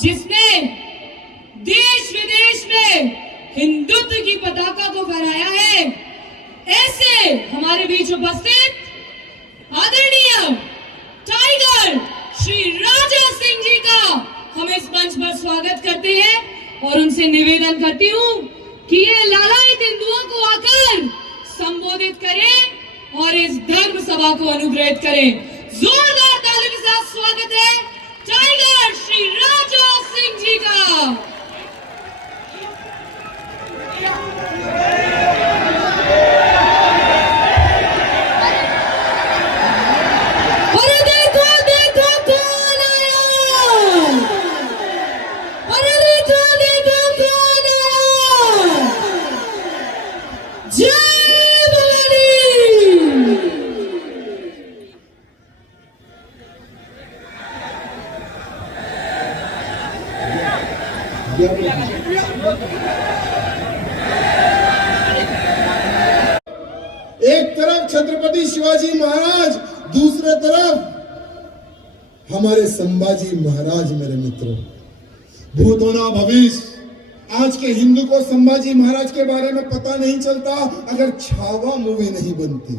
जिसने देश विदेश में हिंदुत्व की पताका को फहराया है, ऐसे हमारे बीच उपस्थित आदरणीय टाइगर श्री राजा सिंह जी का हम इस मंच पर स्वागत करते हैं और उनसे निवेदन करती हूँ कि ये लालायित हिंदुओं को आकर संबोधित करें और इस धर्म सभा को अनुग्रहित करें। जोरदार ताली के साथ स्वागत है टाइगर श्री राजा सिंह जी का। अरे देखो देखो कौन आया, अरे देखो देखो कौन आया। जय एक तरफ छत्रपति शिवाजी महाराज, दूसरे तरफ हमारे संभाजी महाराज। मेरे मित्रों, भूत होना भविष्य। आज के हिंदू को संभाजी महाराज के बारे में पता नहीं चलता अगर छावा मूवी नहीं बनती।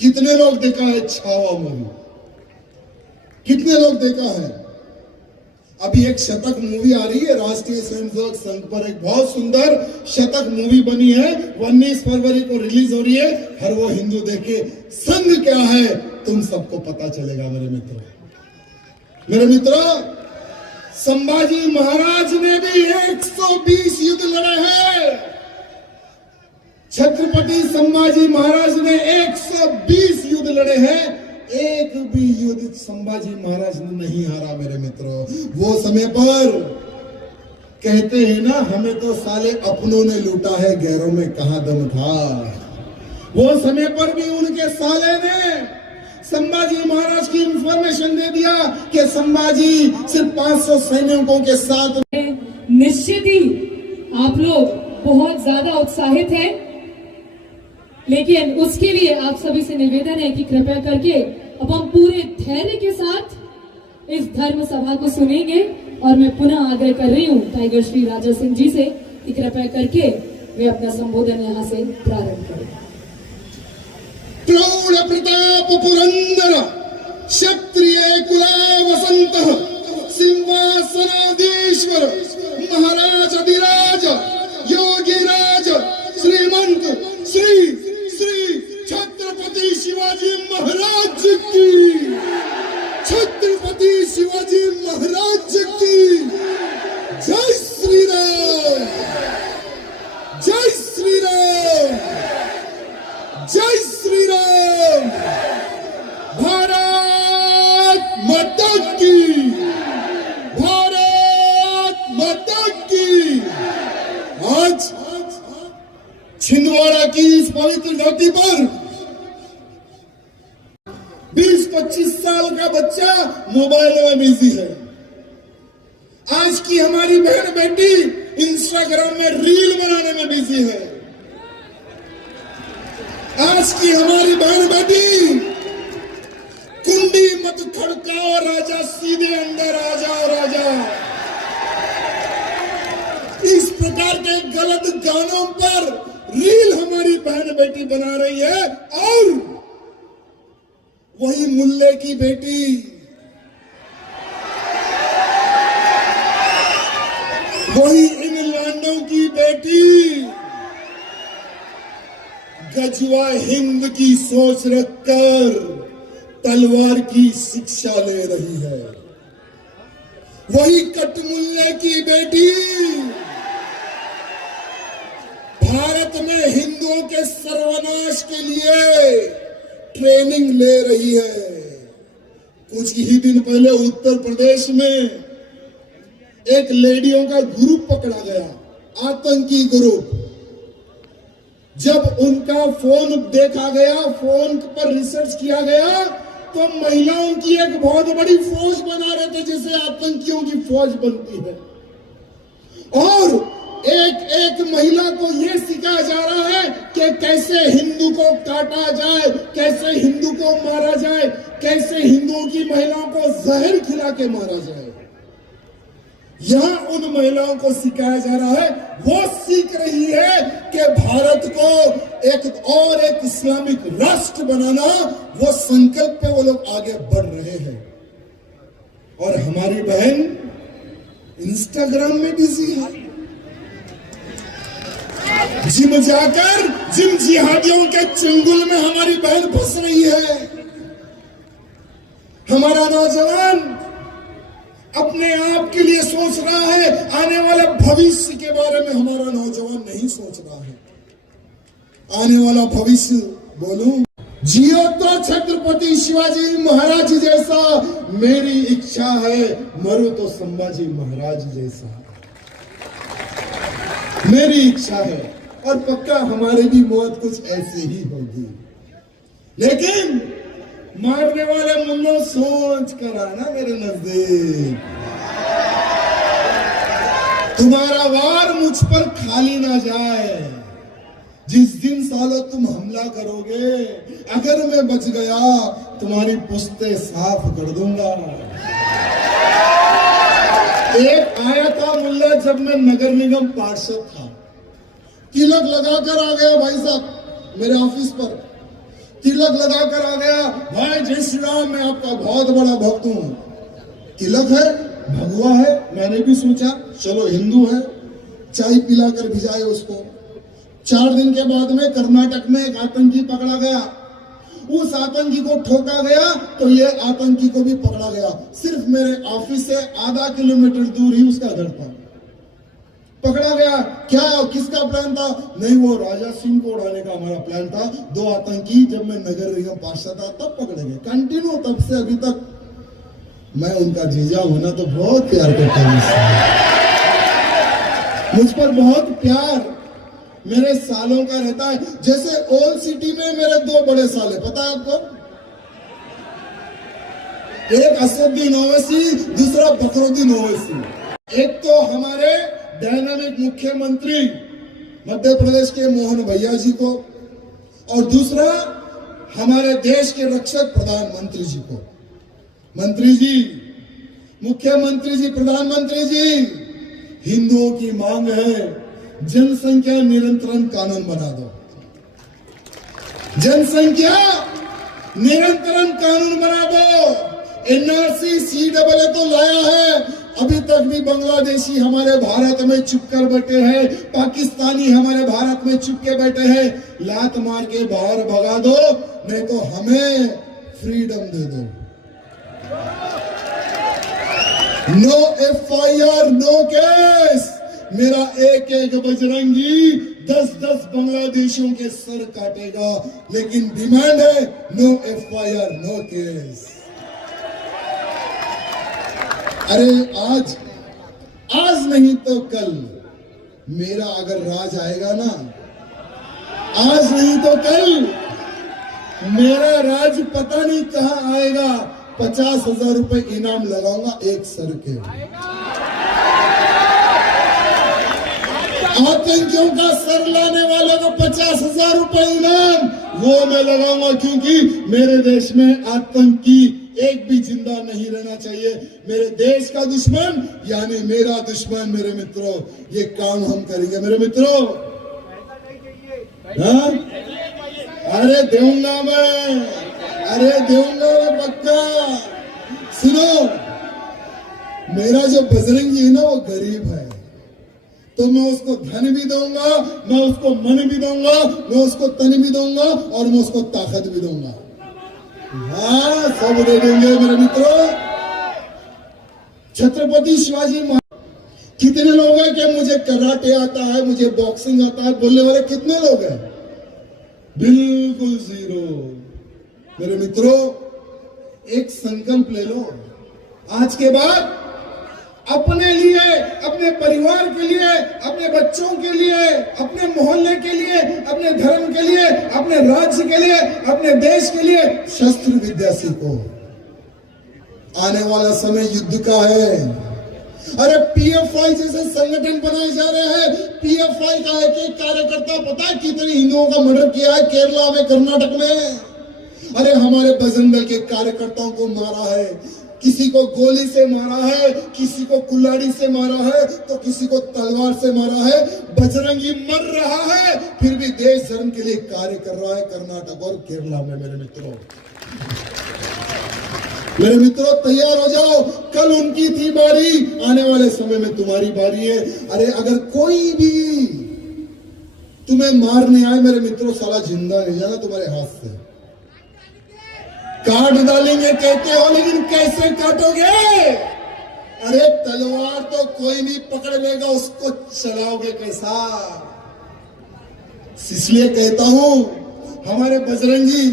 कितने लोग देखा है छावा मूवी? कितने लोग देखा है? अभी एक शतक मूवी आ रही है राष्ट्रीय स्वयंसेवक संघ पर, एक बहुत सुंदर शतक मूवी बनी है, 19 फरवरी को रिलीज हो रही है। हर वो हिंदू देखे संघ क्या है तुम सबको पता चलेगा। मेरे मित्रों, संभाजी महाराज ने भी 120 युद्ध लड़े हैं। छत्रपति संभाजी महाराज ने 120 युद्ध लड़े हैं, एक भी युद्ध संभाजी महाराज ने नहीं हारा। मेरे मित्रों, वो समय पर कहते हैं ना, हमें तो साले अपनों ने लूटा है, गैरों में कहां दम था। वो समय पर भी उनके साले ने संभाजी महाराज की इंफॉर्मेशन दे दिया कि संभाजी सिर्फ 500 सैनिकों के साथ। निश्चित ही आप लोग बहुत ज्यादा उत्साहित हैं, लेकिन उसके लिए आप सभी से निवेदन है कि कृपया करके अब हम पूरे धैर्य के साथ इस धर्म सभा को सुनेंगे। और मैं पुनः आग्रह कर रही हूँ टाइगर श्री राजा सिंह जी से कि कृपया करके वे अपना संबोधन यहाँ से प्रारंभ करें। प्रौढ़ प्रताप पुरंदर क्षत्रिय कुला वसंत सिंहासनाधीश्वर महाराज अधिराज योगीराज श्रीमंत श्री श्री छत्रपति शिवाजी महाराज की, छत्रपति शिवाजी महाराज की जय श्री राम, जय श्री राम, जय श्री राम। भारत माता की, भारत माता की। आज छिंदवाड़ा की इस पवित्र धरती पर 20-25 साल का बच्चा मोबाइल में बिजी है। आज की हमारी बहन बेटी इंस्टाग्राम में रील बनाने में बिजी है। आज की हमारी बहन बेटी कुंडी मत खड़काओ राजा, सीधे अंदर आ जाओ राजा, इस प्रकार के गलत गानों पर रील हमारी बहन बेटी बना रही है। और वही मुल्ले की बेटी, वही इन लांडों की बेटी गजवा हिंद की सोच रखकर तलवार की शिक्षा ले रही है। वही कटमुल्ले की बेटी भारत में हिंदुओं के सर्वनाश के लिए ट्रेनिंग ले रही है। कुछ ही दिन पहले उत्तर प्रदेश में एक लेडियों का ग्रुप पकड़ा गया, आतंकी ग्रुप। जब उनका फोन देखा गया, फोन पर रिसर्च किया गया, तो महिलाओं की एक बहुत बड़ी फौज बना रहे थे, जैसे आतंकियों की फौज बनती है। और एक एक महिला को यह सिखाया जा रहा है कि कैसे हिंदू को काटा जाए, कैसे हिंदू को मारा जाए, कैसे हिंदुओं की महिलाओं को जहर खिला के मारा जाए। यहाँ उन महिलाओं को सिखाया जा रहा है, वो सीख रही है कि भारत को एक इस्लामिक राष्ट्र बनाना, वो संकल्प पे वो लोग आगे बढ़ रहे हैं। और हमारी बहन इंस्टाग्राम में बिजी है, जिम जाकर जिम जिहादियों के चंगुल में हमारी बहन फंस रही है। हमारा नौजवान अपने आप के लिए सोच रहा है, आने वाले भविष्य के बारे में हमारा नौजवान नहीं सोच रहा है। आने वाला भविष्य बोलूं, जियो तो छत्रपति शिवाजी महाराज जैसा, मेरी इच्छा है मरो तो संभाजी महाराज जैसा, मेरी इच्छा है। और पक्का हमारी भी मौत कुछ ऐसे ही होगी। लेकिन मारने वाले मुन्नो सोच कर आना मेरे नजदीक, तुम्हारा वार मुझ पर खाली ना जाए। जिस दिन सालों तुम हमला करोगे, अगर मैं बच गया तुम्हारी पुश्ते साफ कर दूंगा। एक आया था मुल्ला जब मैं नगर निगम पार्षद था, तिलक लगाकर आ गया भाई साहब मेरे ऑफिस पर, तिलक लगाकर आ गया, भाई जय श्री राम, मैं आपका बहुत बड़ा भक्त हूं। तिलक है, भगवा है, मैंने भी सोचा चलो हिंदू है, चाय पिलाकर भिजाए उसको। 4 दिन के बाद में कर्नाटक में एक आतंकी पकड़ा गया, उस आतंकी को ठोका गया तो ये आतंकी को भी पकड़ा गया। सिर्फ मेरे ऑफिस से आधा किलोमीटर दूर ही उसका घर था, पकड़ा गया। क्या किसका प्लान था? नहीं, वो राजा सिंह को उड़ाने का हमारा प्लान था। 2 आतंकी जब मैं नगर निगम पार्षद था तब पकड़े गए। कंटिन्यू तब से अभी तक मैं उनका जीजा हूं ना, तो बहुत प्यार करता हूं, मुझ पर बहुत प्यार मेरे सालों का रहता है। जैसे ओल्ड सिटी में मेरे 2 बड़े साले, पता है आपको, एक असदुद्दीन ओवैसी, दूसरा फखरुद्दीन ओवैसी। एक तो हमारे डायनामिक मुख्यमंत्री मध्य प्रदेश के मोहन भैया जी को, और दूसरा हमारे देश के रक्षक प्रधानमंत्री जी को। मंत्री जी, मुख्यमंत्री जी, प्रधानमंत्री जी, हिंदुओं की मांग है जनसंख्या नियंत्रण कानून बना दो, जनसंख्या नियंत्रण कानून बना दो। एनआरसी सीएए तो लाया है, अभी तक भी बांग्लादेशी हमारे भारत में चुपकर बैठे हैं, पाकिस्तानी हमारे भारत में चुपके बैठे हैं। लात मार के बाहर भगा दो, नहीं तो हमें फ्रीडम दे दो। No FIR, no case. मेरा एक बजरंगी 10-10 बांग्लादेशियों के सर काटेगा, लेकिन डिमांड है नो एफआईआर, नो केस। अरे आज नहीं तो कल मेरा अगर राज आएगा ना, आज नहीं तो कल मेरा राज पता नहीं कहां आएगा। 50,000 रुपए इनाम लगाऊंगा एक सर के। आतंकियों का सर लाने वाले को 50,000 रुपए इनाम वो मैं लगाऊंगा, क्योंकि मेरे देश में आतंकी एक भी जिंदा नहीं रहना चाहिए। मेरे देश का दुश्मन यानी मेरा दुश्मन, मेरे मित्रों, ये काम हम करेंगे मेरे मित्रों। हाँ? अरे दूंगा मैं, अरे दूंगा मैं पक्का। सुनो, मेरा जो बजरंगी है ना वो गरीब है, तो मैं उसको धन भी दूंगा, मैं उसको मन भी दूंगा, मैं उसको तन भी दूंगा, और मैं उसको ताकत भी दूंगा। हाँ, सब दे देंगे मेरे मित्रों। छत्रपति शिवाजी महाराज। कितने लोग हैं कि मुझे कराटे आता है, मुझे बॉक्सिंग आता है, बोलने वाले कितने लोग हैं? बिल्कुल 0। मेरे मित्रों, एक संकल्प ले लो, आज के बाद अपने लिए, अपने परिवार के लिए, अपने बच्चों के लिए, अपने मोहल्ले के लिए, अपने धर्म के लिए, अपने राज्य के लिए, अपने देश के लिए शस्त्र विद्या सीखो। आने वाला समय युद्ध का है। अरे पीएफआई जैसे संगठन बनाए जा रहे हैं। पीएफआई का एक कार्यकर्ता पता है कितने हिंदुओं का मर्डर किया है केरला में, कर्नाटक में। अरे हमारे बजरंग दल के कार्यकर्ताओं को मारा है, किसी को गोली से मारा है, किसी को कुल्हाड़ी से मारा है, तो किसी को तलवार से मारा है। बजरंगी मर रहा है, फिर भी देश धर्म के लिए कार्य कर रहा है कर्नाटक और केरला में। मेरे मित्रों तैयार हो जाओ, कल उनकी थी बारी, आने वाले समय में तुम्हारी बारी है। अरे अगर कोई भी तुम्हें मारने आए मेरे मित्रों, साला जिंदा नहीं जाना तुम्हारे हाथ से, काट डालेंगे कहते हो, लेकिन कैसे काटोगे? अरे तलवार तो कोई नहीं पकड़ लेगा, उसको चलाओगे कैसा? इसलिए कहता हूं, हमारे बजरंगी,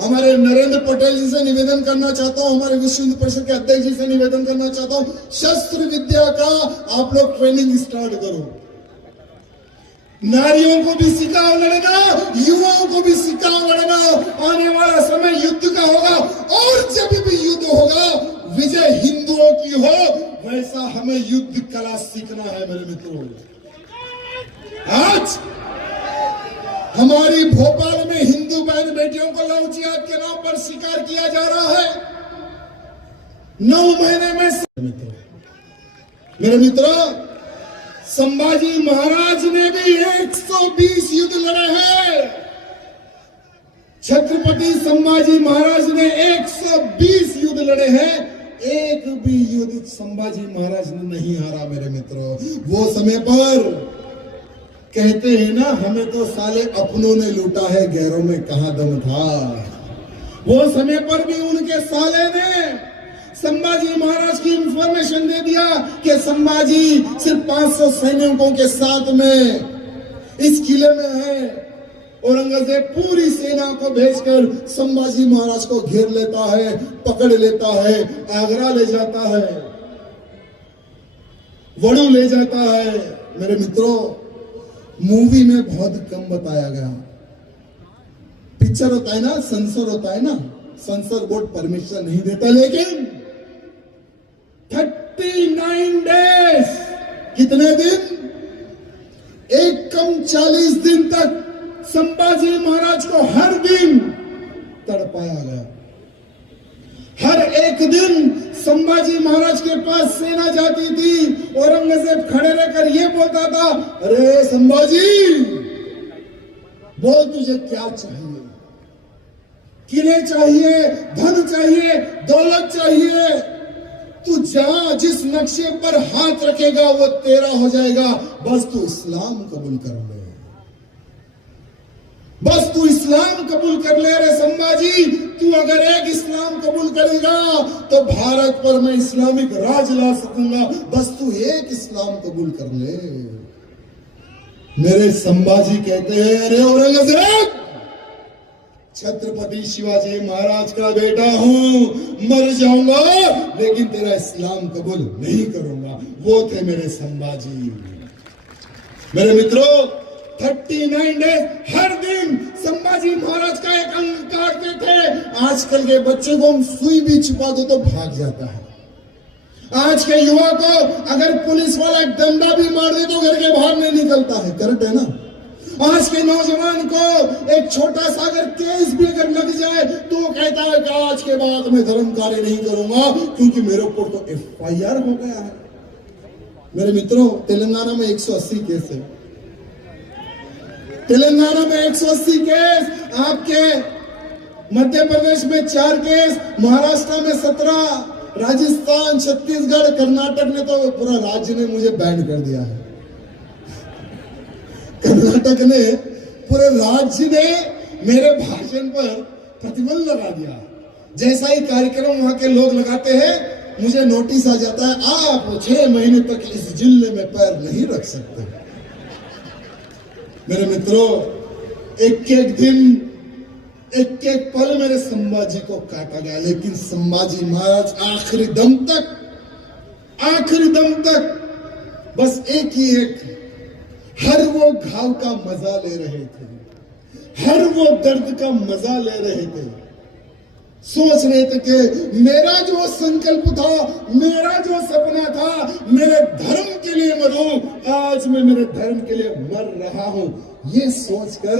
हमारे नरेंद्र पटेल जी से निवेदन करना चाहता हूं, हमारे विश्व हिंदू परिषद के अध्यक्ष जी से निवेदन करना चाहता हूं, शस्त्र विद्या का आप लोग ट्रेनिंग स्टार्ट करो। नारियों को भी सिखाओ लड़ना, युवाओं को भी सिखाओ लड़ना। आने वाला समय युद्ध का होगा, और जब भी युद्ध होगा विजय हिंदुओं की हो, वैसा हमें युद्ध कला सीखना है मेरे मित्रों। आज हमारी भोपाल में हिंदू बहन बेटियों को लव जिहाद के नाम पर शिकार किया जा रहा है। 9 महीने में मेरे मित्रों, संभाजी महाराज ने भी 120 युद्ध लड़े हैं। छत्रपति संभाजी महाराज ने 120 युद्ध लड़े हैं, एक भी युद्ध संभाजी महाराज ने नहीं हारा मेरे मित्रों। वो समय पर कहते हैं ना, हमें तो साले अपनों ने लूटा है, गैरों में कहां दम था। वो समय पर भी उनके साले ने संभाजी महाराज की इंफॉर्मेशन दे दिया कि संभाजी सिर्फ 500 सैनिकों के साथ में इस किले में है। औरंगजेब पूरी सेना को भेजकर संभाजी महाराज को घेर लेता है, पकड़ लेता है, आगरा ले जाता है, वड़ू ले जाता है। मेरे मित्रों, मूवी में बहुत कम बताया गया। पिक्चर होता है ना, सेंसर होता है ना, सेंसर बोर्ड परमिशन नहीं देता, लेकिन 39 डेज, कितने दिन? एक कम 40 दिन तक संभाजी महाराज को हर दिन तड़पाया गया। हर एक दिन संभाजी महाराज के पास सेना जाती थी, औरंगजेब खड़े रहकर ये बोलता था, अरे संभाजी बोल तुझे क्या चाहिए? किले चाहिए, धन चाहिए, दौलत चाहिए? तू जहां जिस नक्शे पर हाथ रखेगा वो तेरा हो जाएगा, बस तू इस्लाम कबूल कर ले, बस तू इस्लाम कबूल कर ले। रे संभाजी, तू अगर एक इस्लाम कबूल करेगा तो भारत पर मैं इस्लामिक राज ला सकूंगा, बस तू एक इस्लाम कबूल कर ले। मेरे संभाजी कहते हैं, अरे औरंगजेब, छत्रपति शिवाजी महाराज का बेटा हूं, मर जाऊंगा लेकिन तेरा इस्लाम कबूल नहीं करूंगा। वो थे मेरे संभाजी। मेरे मित्रों, 39 डेज हर दिन संभाजी महाराज का एक अंग काटते थे। आजकल के बच्चे को हम सुई भी छिपा दो तो भाग जाता है। आज के युवा को अगर पुलिस वाला डंडा भी मार दे तो घर के बाहर नहीं निकलता है। करेक्ट है ना? आज के नौजवान को एक छोटा सा अगर केस भी अगर लग जाए तो कहता है कि आज के बाद मैं धर्म कार्य नहीं करूंगा, क्योंकि मेरे ऊपर तो FIR हो गया है। मेरे मित्रों, तेलंगाना में 180 केस है। तेलंगाना में 180 केस, आपके मध्य प्रदेश में 4 केस, महाराष्ट्र में 17, राजस्थान, छत्तीसगढ़, कर्नाटक ने तो पूरा राज्य ने मुझे बैन कर दिया है। कर्नाटक ने, पूरे राज्य ने मेरे भाषण पर प्रतिबंध लगा दिया। जैसा ही कार्यक्रम वहां के लोग लगाते हैं, मुझे नोटिस आ जाता है, आप 6 महीने तक इस जिले में पैर नहीं रख सकते। मेरे मित्रों, एक एक दिन, एक एक पल मेरे संभाजी को काटा गया, लेकिन संभाजी महाराज आखिरी दम तक बस एक ही एक हर वो घाव का मजा ले रहे थे, हर वो दर्द का मजा ले रहे थे। सोच रहे थे कि मेरा जो संकल्प था, मेरा जो सपना था, मेरे धर्म के लिए मरूं, आज मैं मेरे धर्म के लिए मर रहा हूं। ये सोचकर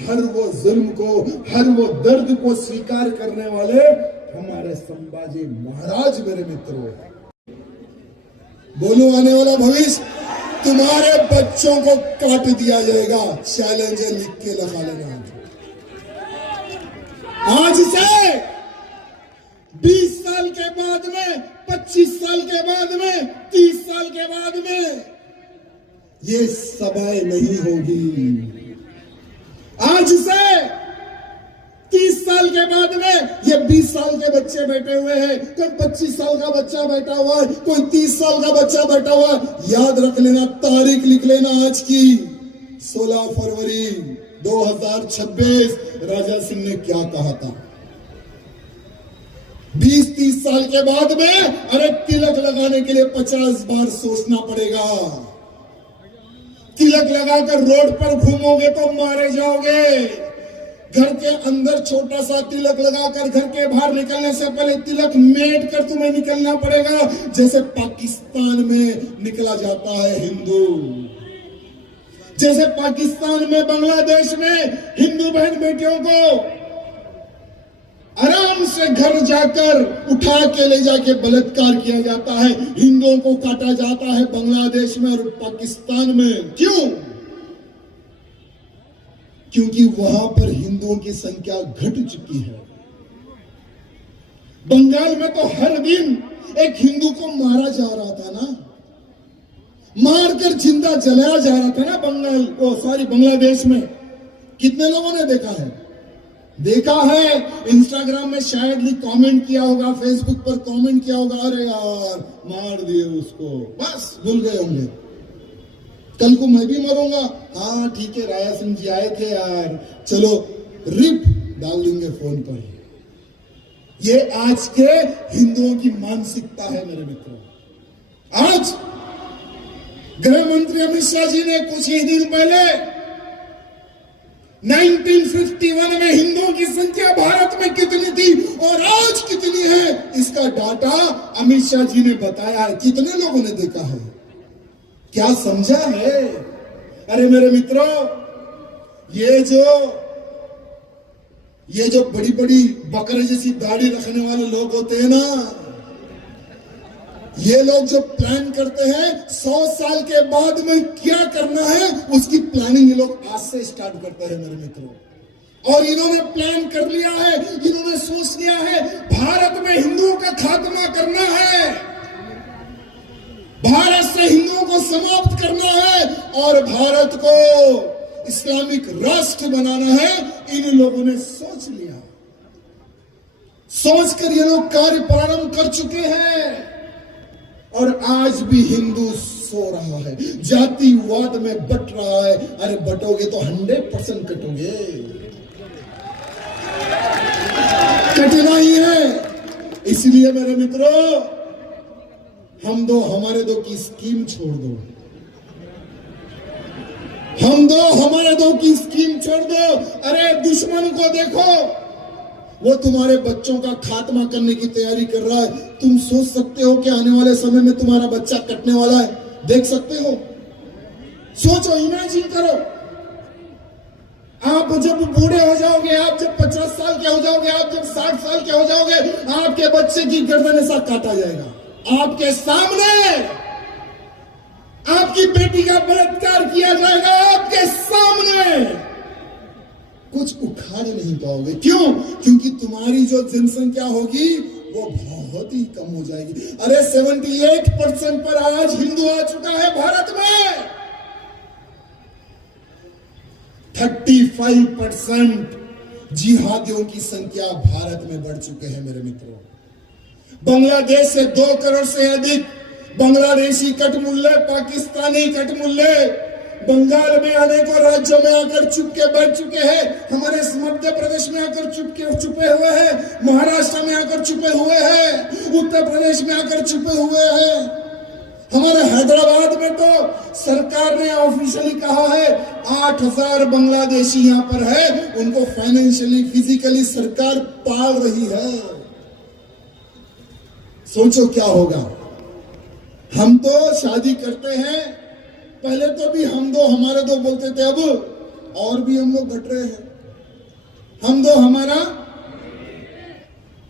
हर वो जुल्म को, हर वो दर्द को स्वीकार करने वाले हमारे संभाजी महाराज मेरे मित्रों। बोलो आने वाला भविष्य तुम्हारे बच्चों को काट दिया जाएगा। चैलेंज लिख के लगा लेना। आज से 20 साल के बाद में, 25 साल के बाद में, 30 साल के बाद में ये सभाएं नहीं होगी। आज से 30 साल के बाद में ये 20 साल के बच्चे बैठे हुए हैं, कोई 25 साल का बच्चा बैठा हुआ है, कोई 30 साल का बच्चा बैठा हुआ है। याद रख लेना, तारीख लिख लेना आज की 16 फरवरी 2026 राजा सिंह ने क्या कहा था। 20-30 साल के बाद में अरे तिलक लगाने के लिए 50 बार सोचना पड़ेगा। तिलक लगाकर रोड पर घूमोगे तो मारे जाओगे। घर के अंदर छोटा सा तिलक लगाकर घर के बाहर निकलने से पहले तिलक मेट कर तुम्हें निकलना पड़ेगा, जैसे पाकिस्तान में निकला जाता है हिंदू। जैसे पाकिस्तान में, बांग्लादेश में हिंदू बहन बेटियों को आराम से घर जाकर उठा के ले जाके बलात्कार किया जाता है, हिंदुओं को काटा जाता है बांग्लादेश में और पाकिस्तान में। क्यों? क्योंकि वहां पर हिंदुओं की संख्या घट चुकी है। बंगाल में तो हर दिन एक हिंदू को मारा जा रहा था ना, मारकर जिंदा जलाया जा रहा था ना बांग्लादेश में। कितने लोगों ने देखा है इंस्टाग्राम में शायद भी कमेंट किया होगा, फेसबुक पर कमेंट किया होगा, अरे यार मार दिए उसको, बस भूल गए होंगे। कल को मैं भी मरूंगा, हाँ ठीक है राजा सिंह जी आए थे यार, चलो रिप डाल देंगे फोन पर। ये आज के हिंदुओं की मानसिकता है मेरे मित्रों। आज गृह मंत्री अमित शाह जी ने कुछ ही दिन पहले 1951 में हिंदुओं की संख्या भारत में कितनी थी और आज कितनी है, इसका डाटा अमित शाह जी ने बताया है। कितने लोगों ने देखा है, क्या समझा है? अरे मेरे मित्रों, ये जो बड़ी बड़ी बकरे जैसी दाढ़ी रखने वाले लोग होते हैं ना, ये लोग जो प्लान करते हैं 100 साल के बाद में क्या करना है उसकी प्लानिंग ये लोग आज से स्टार्ट करते हैं मेरे मित्रों। और इन्होंने प्लान कर लिया है, इन्होंने सोच लिया है भारत में हिंदुओं का खात्मा करना है, भारत से हिंदुओं को समाप्त करना है और भारत को इस्लामिक राष्ट्र बनाना है। इन लोगों ने सोच लिया, सोचकर ये लोग कार्य प्रारंभ कर चुके हैं और आज भी हिंदू सो रहा है, जातिवाद में बट रहा है। अरे बटोगे तो 100% कटोगे, कटना ही है। इसलिए मेरे मित्रों, हम दो हमारे दो की स्कीम छोड़ दो, हम दो हमारे दो की स्कीम छोड़ दो। अरे दुश्मन को देखो, वो तुम्हारे बच्चों का खात्मा करने की तैयारी कर रहा है। तुम सोच सकते हो कि आने वाले समय में तुम्हारा बच्चा कटने वाला है, देख सकते हो? सोचो, इमेजिन करो, आप जब बूढ़े हो जाओगे, आप जब 50 साल के हो जाओगे, आप जब 60 साल के हो जाओगे, आपके बच्चे की गर्दन ऐसा काटा जाएगा आपके सामने, आपकी बेटी का बलात्कार किया जाएगा आपके सामने, कुछ उखाड़ नहीं पाओगे। क्यों? क्योंकि तुम्हारी जो जनसंख्या होगी वो बहुत ही कम हो जाएगी। अरे 78% पर आज हिंदू आ चुका है भारत में, 35% जिहादियों की संख्या भारत में बढ़ चुके हैं मेरे मित्रों। बांग्लादेश से 2 करोड़ से अधिक बांग्लादेशी कटमुल्ले, पाकिस्तानी कटमुल्ले बंगाल में अनेकों राज्यों में आकर चुपके बैठ चुके हैं। हमारे मध्य प्रदेश में आकर छुपे हुए हैं, महाराष्ट्र में आकर छुपे हुए हैं, उत्तर प्रदेश में आकर छुपे हुए हैं। हमारे हैदराबाद में तो सरकार ने ऑफिशियली कहा है 8000 बांग्लादेशी यहाँ पर है, उनको फाइनेंशियली फिजिकली सरकार पाल रही है। सोचो क्या होगा। हम तो शादी करते हैं, पहले तो भी हम दो हमारे दो बोलते थे, अब और भी हम लोग घट रहे हैं। हम दो हमारा,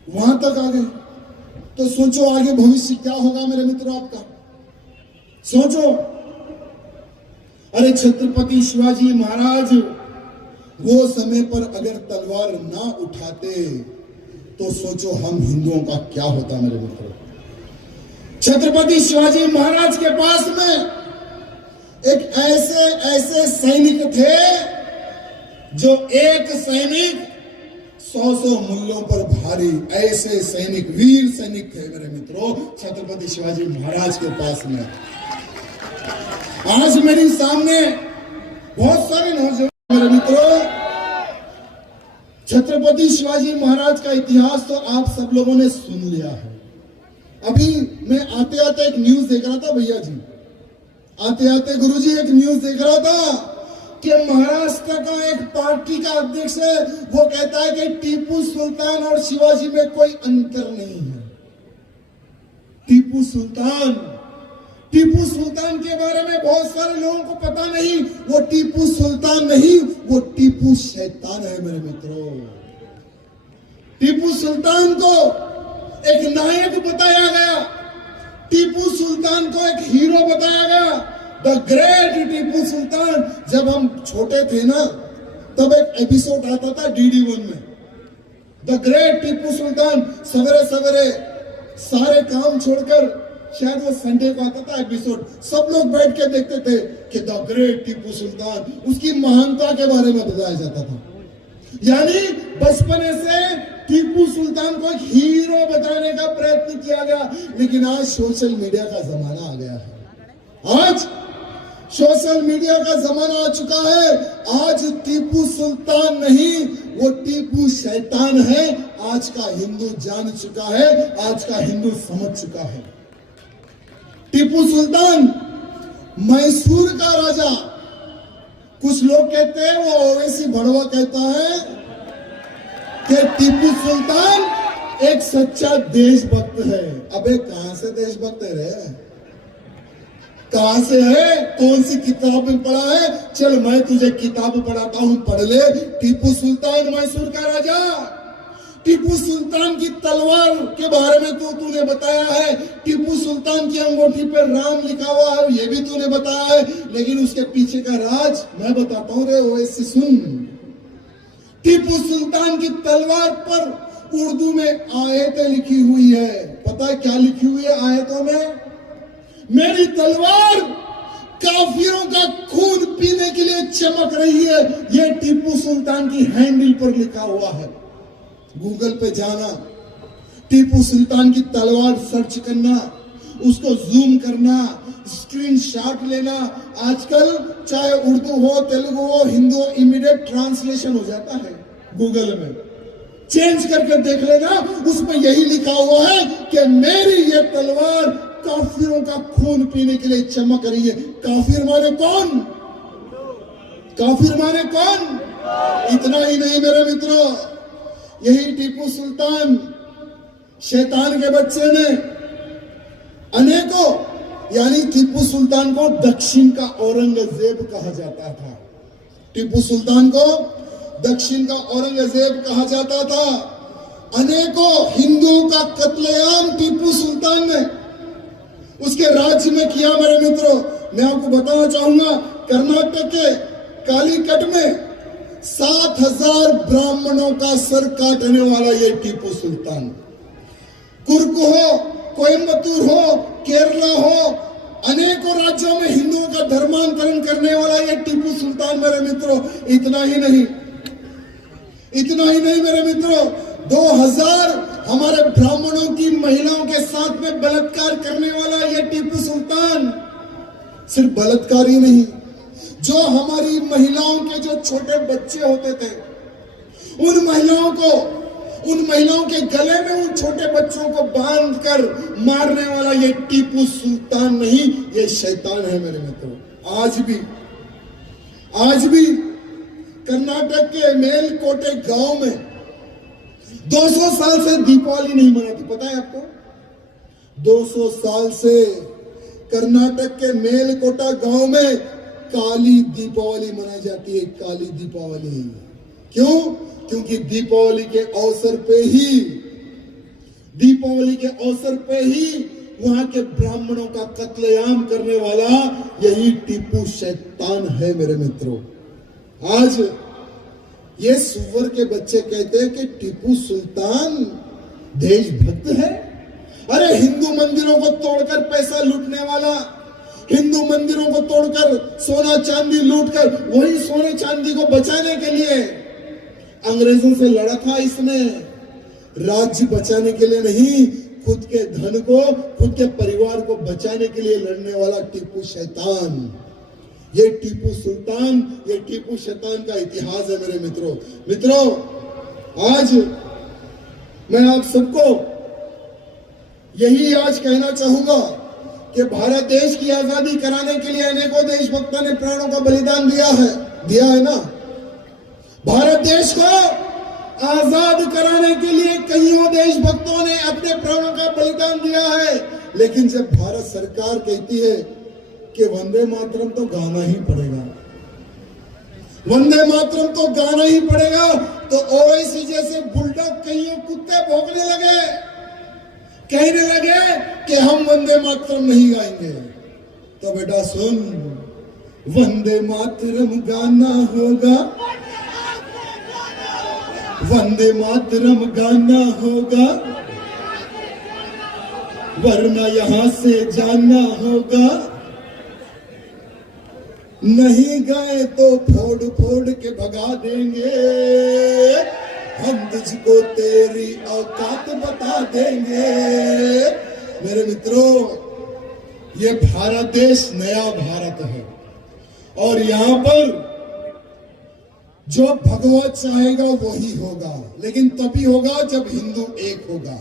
वहां तक आ गए, तो सोचो आगे भविष्य क्या होगा मेरे मित्रों आपका। सोचो, अरे छत्रपति शिवाजी महाराज वो समय पर अगर तलवार ना उठाते तो सोचो हम हिंदुओं का क्या होता मेरे मित्रों। छत्रपति शिवाजी महाराज के पास में एक ऐसे सैनिक थे जो एक सैनिक 100 मूल्यों पर भारी, ऐसे सैनिक, वीर सैनिक थे मेरे मित्रों छत्रपति शिवाजी महाराज के पास में। आज मेरे सामने बहुत सारे नौजवान मेरे मित्रों, छत्रपति शिवाजी महाराज का इतिहास तो आप सब लोगों ने सुन लिया है। अभी मैं आते आते एक न्यूज देख रहा था भैया जी, आते आते गुरुजी एक न्यूज देख रहा था कि महाराष्ट्र का एक पार्टी का अध्यक्ष है, वो कहता है कि टीपू सुल्तान और शिवाजी में कोई अंतर नहीं है। टीपू सुल्तान के बारे में बहुत सारे लोगों को पता नहीं, वो टीपू सुल्तान नहीं, वो टीपू शैतान है मेरे मित्रों। टीपू सुल्तान को एक नायक बताया गया, टीपू सुल्तान को एक हीरो बताया गया, द ग्रेट टीपू सुल्तान। जब हम छोटे थे ना, तब एक एपिसोड आता था DD1 में, द ग्रेट टीपू सुल्तान। सवेरे सवेरे सारे काम छोड़कर, शायद वो संडे को आता था एपिसोड, सब लोग बैठ के देखते थे कि द ग्रेट टीपू सुल्तान, उसकी महानता के बारे में बताया जाता था। यानी बचपने से टीपू सुल्तान को हीरो बताने का प्रयत्न किया गया। लेकिन आज सोशल मीडिया का जमाना आ गया है, आज सोशल मीडिया का जमाना आ चुका है। आज टीपू सुल्तान नहीं, वो टीपू शैतान है। आज का हिंदू जान चुका है, आज का हिंदू समझ चुका है। टीपू सुल्तान मैसूर का राजा, कुछ लोग कहते हैं, वो ओवैसी भड़वा कहता है कि टीपू सुल्तान एक सच्चा देशभक्त है। अबे कहां से देशभक्त है रे, कहां से है, कौन सी किताब में पढ़ा है? चल मैं तुझे किताब पढ़ाता हूं, पढ़ ले। टीपू सुल्तान मैसूर का राजा, टीपू सुल्तान की तलवार के बारे में तो तूने बताया है, टीपू सुल्तान की अंगूठी पर राम लिखा हुआ है, ये भी तूने बताया है। लेकिन उसके पीछे का राज मैं बताता हूं रे, वैसे सुन। टीपू सुल्तान की तलवार पर उर्दू में आयतें लिखी हुई है। पता है क्या लिखी हुई है आयतों में? मेरी तलवार काफिरों का खून पीने के लिए चमक रही है, ये टीपू सुल्तान की हैंडल पर लिखा हुआ है। गूगल पे जाना, टीपू सुल्तान की तलवार सर्च करना, उसको जूम करना, स्क्रीनशॉट लेना। आजकल चाहे उर्दू हो, तेलुगु हो, हिंदी हो, इमीडिएट ट्रांसलेशन हो जाता है गूगल में, चेंज करके देख लेना। उसमें यही लिखा हुआ है कि मेरी ये तलवार काफिरों का खून पीने के लिए चमक रही है। काफिर माने कौन? काफिर माने कौन? इतना ही नहीं मेरे मित्रों, यही टीपू सुल्तान शैतान के बच्चे ने अनेकों, यानी टीपू सुल्तान को दक्षिण का औरंगजेब कहा जाता था। टीपू सुल्तान को दक्षिण का औरंगजेब कहा जाता था। अनेकों हिंदुओं का कत्लेआम टीपू सुल्तान ने उसके राज्य में किया मेरे मित्रों। मैं आपको बताना चाहूंगा, कर्नाटक के कालीकट में 7,000 ब्राह्मणों का सर काटने वाला ये टीपू सुल्तान। कुर्क हो, कोयम्बतूर हो, केरला हो, अनेकों राज्यों में हिंदुओं का धर्मांतरण करने वाला ये टीपू सुल्तान मेरे मित्रों। इतना ही नहीं मेरे मित्रों, 2000 हमारे ब्राह्मणों की महिलाओं के साथ में बलात्कार करने वाला ये टीपू सुल्तान। सिर्फ बलात्कार ही नहीं, जो हमारी महिलाओं के जो छोटे बच्चे होते थे, उन महिलाओं के गले में उन छोटे बच्चों को बांधकर मारने वाला ये टीपू सुल्तान नहीं, ये शैतान है मेरे मित्रों। आज भी कर्नाटक के मेलकोटे गांव में 200 साल से दीपावली नहीं मनाती, पता है आपको? 200 साल से कर्नाटक के मेलकोटा गांव में काली दीपावली मनाई जाती है। काली दीपावली क्यों? क्योंकि दीपावली के अवसर पे ही दीपावली के अवसर पे ही वहां के ब्राह्मणों का कत्लेआम करने वाला यही टीपू शैतान है मेरे मित्रों। आज ये सुअर के बच्चे कहते हैं कि टीपू सुल्तान देशभक्त है। अरे हिंदू मंदिरों को तोड़कर पैसा लूटने वाला, हिंदू मंदिरों को तोड़कर सोना चांदी लूटकर वही सोने चांदी को बचाने के लिए अंग्रेजों से लड़ा था इसने, राज्य बचाने के लिए नहीं, खुद के धन को, खुद के परिवार को बचाने के लिए लड़ने वाला टीपू शैतान। ये टीपू सुल्तान, ये टीपू शैतान का इतिहास है मेरे मित्रों। आज मैं आप सबको यही आज कहना चाहूंगा कि भारत देश की आजादी कराने के लिए अनेकों देशभक्तों ने प्राणों का बलिदान दिया है ना। भारत देश को आजाद कराने के लिए कईयों देशभक्तों ने अपने प्राणों का बलिदान दिया है, लेकिन जब भारत सरकार कहती है कि वंदे मातरम तो गाना ही पड़ेगा, वंदे मातरम तो गाना ही पड़ेगा, तो ओवैसी जैसे बुलडॉग कईयों कुत्ते भौंकने लगे, कहने लगे कि हम वंदे मातरम नहीं गाएंगे। तो बेटा सुन, वंदे मातरम गाना होगा, वंदे मातरम गाना होगा, वरना यहां से जाना होगा। नहीं गाए तो फोड़ फोड़ के भगा देंगे, हम तुझको तेरी औकात बता देंगे। मेरे मित्रों, ये भारत देश नया भारत है और यहां पर जो भगवत चाहेगा वही होगा, लेकिन तभी होगा जब हिंदू एक होगा।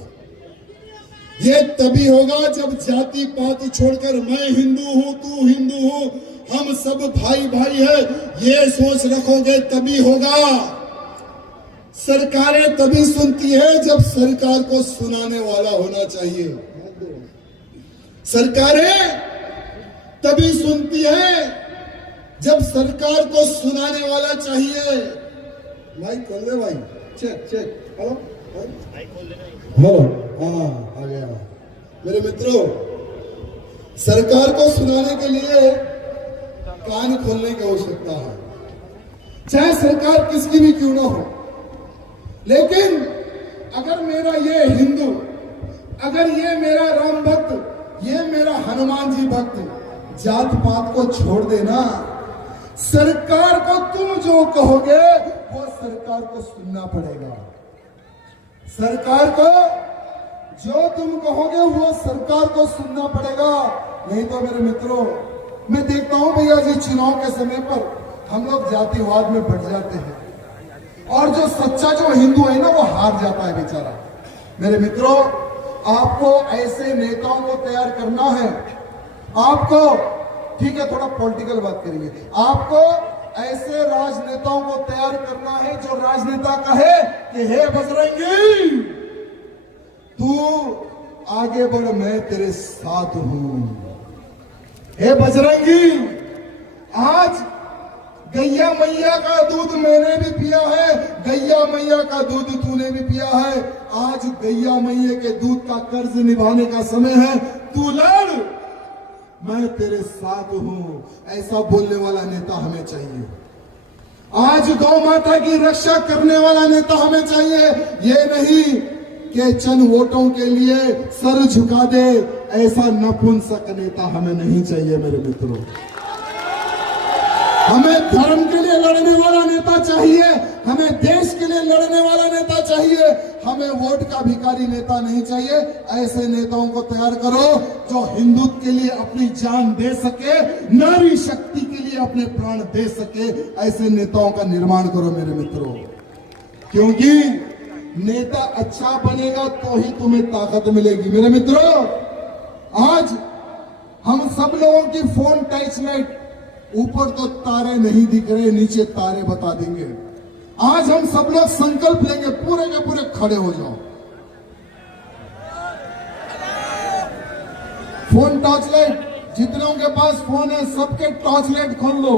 ये तभी होगा जब जाति पात छोड़कर मैं हिंदू हूं, तू हिंदू हूं, हम सब भाई भाई है, ये सोच रखोगे तभी होगा। सरकारें तभी सुनती है जब सरकार को सुनाने वाला होना चाहिए। सरकारें तभी सुनती है जब सरकार को सुनाने वाला चाहिए। माइक खोल दे भाई, चेक हेलो हेलो, हाँ आ गया। मेरे मित्रों, सरकार को सुनाने के लिए कान खोलने की आवश्यकता है, चाहे सरकार किसकी भी क्यों ना हो। लेकिन अगर मेरा ये हिंदू, अगर ये मेरा राम भक्त, ये मेरा हनुमान जी भक्त जात पात को छोड़ देना, सरकार को तुम जो कहोगे वो सरकार को सुनना पड़ेगा। सरकार को जो तुम कहोगे वो सरकार को सुनना पड़ेगा। नहीं तो मेरे मित्रों, मैं देखता हूं भैया जी, चुनाव के समय पर हम लोग जातिवाद में बढ़ जाते हैं और जो सच्चा जो हिंदू है ना वो हार जाता है बेचारा। मेरे मित्रों, आपको ऐसे नेताओं को तैयार करना है। आपको, ठीक है थोड़ा पॉलिटिकल बात करेंगे, आपको ऐसे राजनेताओं को तैयार करना है जो राजनेता कहे कि हे बजरंगी तू आगे बढ़, मैं तेरे साथ हूं। हे बजरंगी, आज गैया मैया का दूध मैंने भी पिया है, गैया मैया का दूध तूने भी पिया है, आज गैया मैया के दूध का कर्ज निभाने का समय है, तू लड़, मैं तेरे साथ हूं। ऐसा बोलने वाला नेता हमें चाहिए। आज गौ माता की रक्षा करने वाला नेता हमें चाहिए। ये नहीं कि चंद वोटों के लिए सर झुका दे, ऐसा नपुंसक नेता हमें नहीं चाहिए मेरे मित्रों। हमें धर्म के लिए लड़ने वाला नेता चाहिए, हमें देश के लिए लड़ने वाला नेता चाहिए, हमें वोट का भिखारी नेता नहीं चाहिए। ऐसे नेताओं को तैयार करो जो हिंदुत्व के लिए अपनी जान दे सके, नारी शक्ति के लिए अपने प्राण दे सके। ऐसे नेताओं का निर्माण करो मेरे मित्रों, क्योंकि नेता अच्छा बनेगा तो ही तुम्हें ताकत मिलेगी। मेरे मित्रों, आज हम सब लोगों की फोन टच लाइट, ऊपर तो तारे नहीं दिख रहे, नीचे तारे बता देंगे। आज हम सब लोग संकल्प लेंगे, पूरे के पूरे खड़े हो जाओ। फोन टॉर्च लाइट, जितनों के पास फोन है सबके टॉर्च लाइट खोल लो,